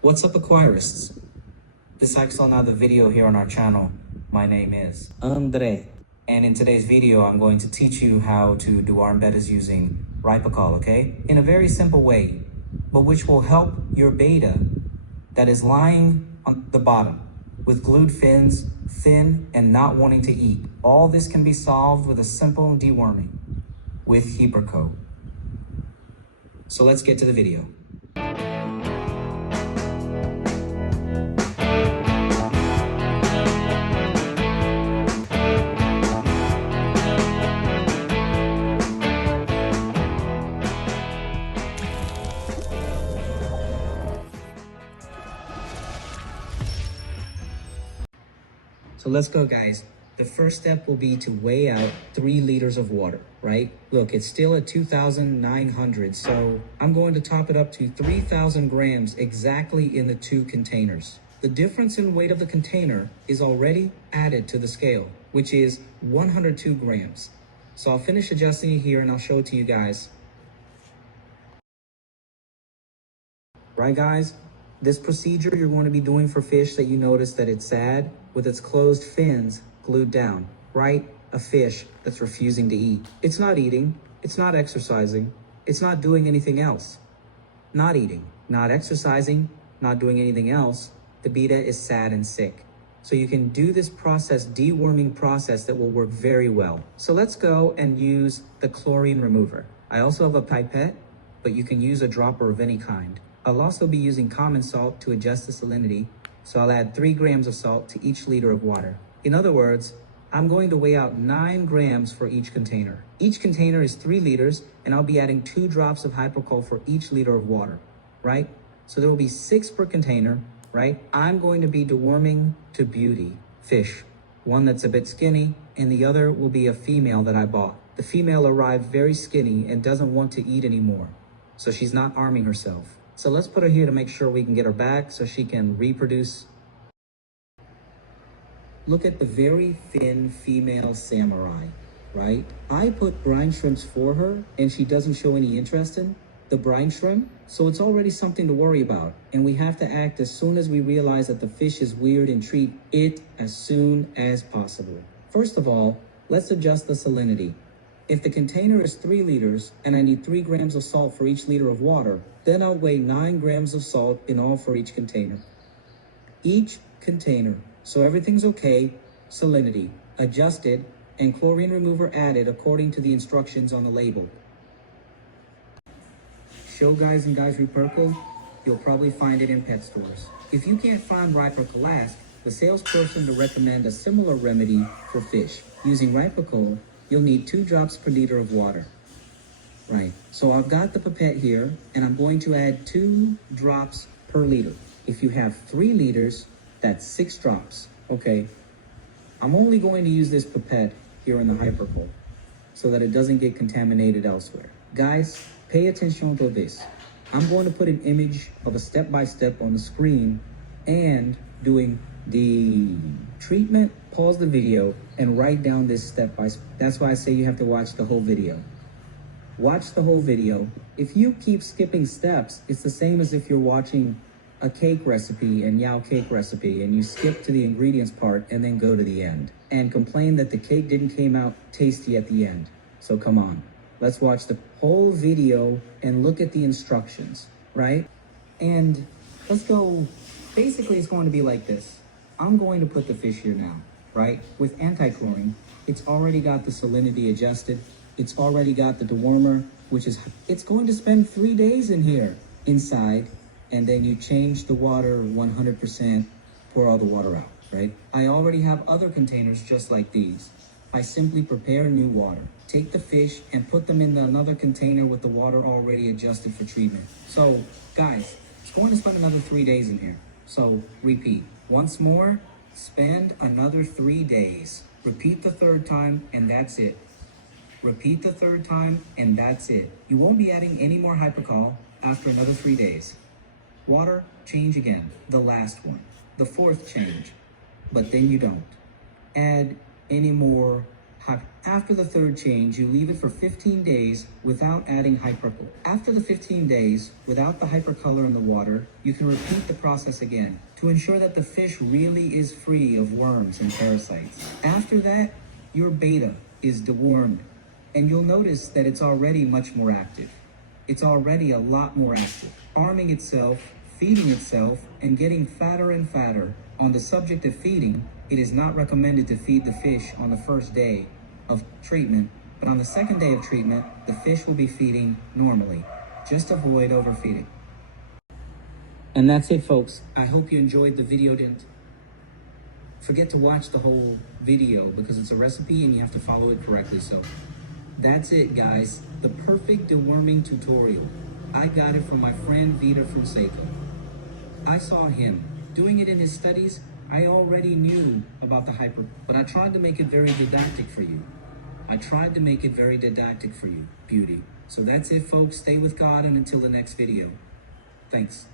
What's up, aquarists? This is actually another video here on our channel. My name is André, and in today's video I'm going to teach you how to deworm bettas using ripocol, okay? In a very simple way, but which will help your betta that is lying on the bottom with glued fins, thin, and not wanting to eat. All this can be solved with a simple deworming with Hiperco. So let's get to the video. So let's go, guys. The first step will be to weigh out 3 liters of water, right? Look, it's still at 2,900, so I'm going to top it up to 3,000 grams exactly in the 2 containers. The difference in weight of the container is already added to the scale, which is 102 grams. So I'll finish adjusting it here and I'll show it to you guys. Right, guys? This procedure you're going to be doing for fish that you notice that it's sad with its closed fins glued down, right? A fish that's refusing to eat. It's not eating, it's not exercising, it's not doing anything else. Not eating, not exercising, not doing anything else. The betta is sad and sick. So you can do this process, deworming process, that will work very well. So let's go and use the chlorine remover. I also have a pipette, but you can use a dropper of any kind. I'll also be using common salt to adjust the salinity, so I'll add 3 grams of salt to each liter of water. In other words, I'm going to weigh out 9 grams for each container. Each container is 3 liters, and I'll be adding 2 drops of hypocol for each liter of water, right? So there will be 6 per container, right? I'm going to be deworming to beauty fish. One that's a bit skinny, and the other will be a female that I bought. The female arrived very skinny and doesn't want to eat anymore, so she's not arming herself. So let's put her here to make sure we can get her back so she can reproduce. Look at the very thin female samurai, right? I put brine shrimps for her and she doesn't show any interest in the brine shrimp. So it's already something to worry about. And we have to act as soon as we realize that the fish is weird and treat it as soon as possible. First of all, let's adjust the salinity. If the container is 3 liters and I need 3 grams of salt for each liter of water, then I'll weigh 9 grams of salt in all for each container. Each container. So everything's okay, salinity adjusted, and chlorine remover added according to the instructions on the label. Show guys and guys Ripurkle, you'll probably find it in pet stores. If you can't find Ripurkle, ask the salesperson to recommend a similar remedy for fish. Using Ripurkle, you'll need 2 drops per liter of water. Right, so I've got the pipette here, and I'm going to add 2 drops per liter. If you have 3 liters, that's 6 drops. Okay, I'm only going to use this pipette here in the Hypercool so that it doesn't get contaminated elsewhere. Guys, pay attention to this. I'm going to put an image of a step-by-step on the screen and doing the treatment. Pause the video and write down this step-by-step. That's why I say you have to watch the whole video. Watch the whole video. If you keep skipping steps, it's the same as if you're watching a cake recipe and Yao cake recipe and you skip to the ingredients part and then go to the end and complain that the cake didn't came out tasty at the end. So come on, let's watch the whole video and look at the instructions, right? And let's go, basically it's going to be like this. I'm going to put the fish here now, right? With anti-chlorine, it's already got the salinity adjusted. It's already got the dewormer, which is, it's going to spend 3 days in here inside, and then you change the water 100%, pour all the water out, right? I already have other containers just like these. I simply prepare new water, take the fish and put them in another container with the water already adjusted for treatment. So guys, it's going to spend another 3 days in here. So repeat, once more, spend another 3 days. Repeat the 3rd time and that's it. Repeat the 3rd time and that's it. You won't be adding any more hypocol after another 3 days. Water, change again, the last one, the 4th change, but then you don't add any more After the third change, you leave it for 15 days without adding hypercolor. After the 15 days, without the hypercolor in the water, you can repeat the process again to ensure that the fish really is free of worms and parasites. After that, your betta is dewormed, and you'll notice that it's already much more active. It's already a lot more active, arming itself, feeding itself, and getting fatter and fatter. On the subject of feeding, it is not recommended to feed the fish on the first day of treatment, but on the second day of treatment, the fish will be feeding normally. Just avoid overfeeding. And that's it, folks. I hope you enjoyed the video. Didn't forget to watch the whole video because it's a recipe and you have to follow it correctly. So that's it, guys. The perfect deworming tutorial. I got it from my friend Betta from Seiko. I saw him doing it in his studies. I already knew about the hyper, but I tried to make it very didactic for you. Beauty. So that's it, folks. Stay with God, and until the next video. Thanks.